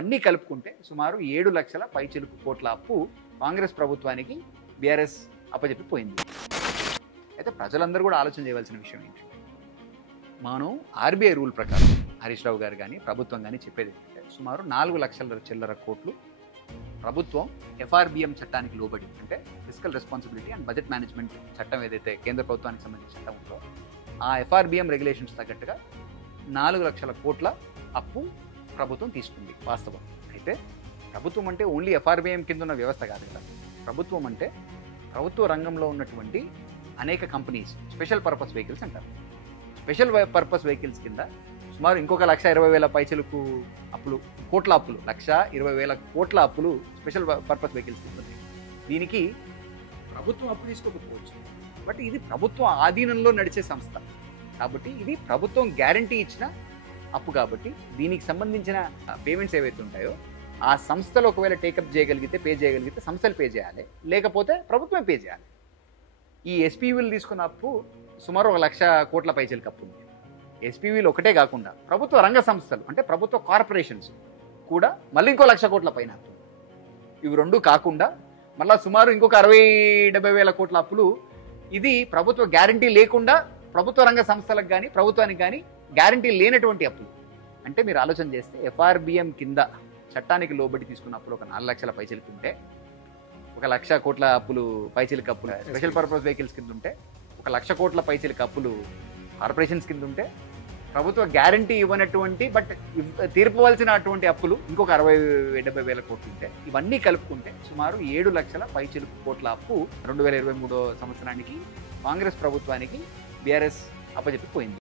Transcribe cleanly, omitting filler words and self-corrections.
అన్నీ కలుపుకుంటే సుమారు 7 లక్షల పైచిలుకు కోట్ల అప్పు కాంగ్రెస్ ప్రభుత్వానికి బీఆర్ఎస్ అప్పజెప్పిపోయింది. అయితే ప్రజలందరూ కూడా ఆలోచన చేయవలసిన విషయం ఏంటంటే, మనం ఆర్బీఐ రూల్ ప్రకారం హరీష్ రావు గారు కానీ ప్రభుత్వం కానీ చెప్పేది ఏంటంటే, సుమారు 4 లక్షల చిల్లర కోట్లు ప్రభుత్వం ఎఫ్ఆర్బిఎం చట్టానికి లోబడి, అంటే physical responsibility and budget management చట్టం ఏదైతే కేంద్ర ప్రభుత్వానికి సంబంధించిన చట్టం ఉందో, ఆ ఎఫ్ఆర్బిఎం రెగ్యులేషన్స్ తగ్గట్టుగా 4 లక్షల కోట్ల అప్పు ప్రభుత్వం తీసుకుంది. వాస్తవం. అయితే ప్రభుత్వం అంటే ఓన్లీ ఎఫ్ఆర్బిఎం కింద ఉన్న వ్యవస్థ కాదు కదా. ప్రభుత్వం అంటే ప్రభుత్వ రంగంలో ఉన్నటువంటి అనేక కంపెనీస్, స్పెషల్ పర్పస్ వెహికల్స్ అంటారు. స్పెషల్ పర్పస్ వెహికల్స్ కింద సుమారు ఇంకొక 1,20,000 పైచలకు అప్పులు, కోట్ల అప్పులు, 1,20,000 కోట్ల అప్పులు స్పెషల్ పర్పస్ వెహికల్స్ కింద ఉంది. దీనికి ప్రభుత్వం అప్పు తీసుకోకపోవచ్చు, బట్ ఇది ప్రభుత్వం ఆధీనంలో నడిచే సంస్థ కాబట్టి ఇది ప్రభుత్వం గ్యారంటీ ఇచ్చిన అప్పు కాబట్టి దీనికి సంబంధించిన పేమెంట్స్ ఏవైతే ఉంటాయో ఆ సంస్థలు ఒకవేళ టేకప్ చేయగలిగితే, పే చేయగలిగితే సంస్థలు పే చేయాలి, లేకపోతే ప్రభుత్వమే పే చేయాలి. ఈ ఎస్పీవీలు తీసుకున్న అప్పు సుమారు 1,00,000 కోట్ల పైచలకు అప్పు ఉంది. ఎస్పీవీలు ఒకటే కాకుండా ప్రభుత్వ రంగ సంస్థలు అంటే ప్రభుత్వ కార్పొరేషన్స్ కూడా మళ్ళీ ఇంకో 1,00,000 కోట్ల పైన అప్పు. ఇవి రెండు కాకుండా మళ్ళీ సుమారు ఇంకొక 60-70 వేల కోట్ల అప్పులు ఇది ప్రభుత్వ గ్యారంటీ లేకుండా ప్రభుత్వ రంగ సంస్థలకు కానీ ప్రభుత్వానికి కానీ గ్యారంటీ లేనటువంటి అప్పులు. అంటే మీరు ఆలోచన చేస్తే ఎఫ్ఆర్బిఎం కింద చట్టానికి లోబడి తీసుకున్న అప్పులు ఒక 4 లక్షల పైచలకు ఉంటే, ఒక 1,00,000 కోట్ల అప్పులు పైచలకు అప్పులు స్పెషల్ పర్పస్ వెహికల్స్ కింద ఉంటే, ఒక 1,00,000 కోట్ల పైచలకు అప్పులు కార్పొరేషన్స్ కింద ఉంటే, ప్రభుత్వ గ్యారంటీ ఇవ్వనటువంటి బట్ తీర్పవలసినటువంటి అప్పులు ఇంకొక 60-70 వేల కోట్లు ఉంటే, ఇవన్నీ కలుపుకుంటే సుమారు 7 లక్షల పైచిలుకు కోట్ల అప్పు 2023 సంవత్సరానికి కాంగ్రెస్ ప్రభుత్వానికి బీఆర్ఎస్ అప్పజెప్పిపోయింది.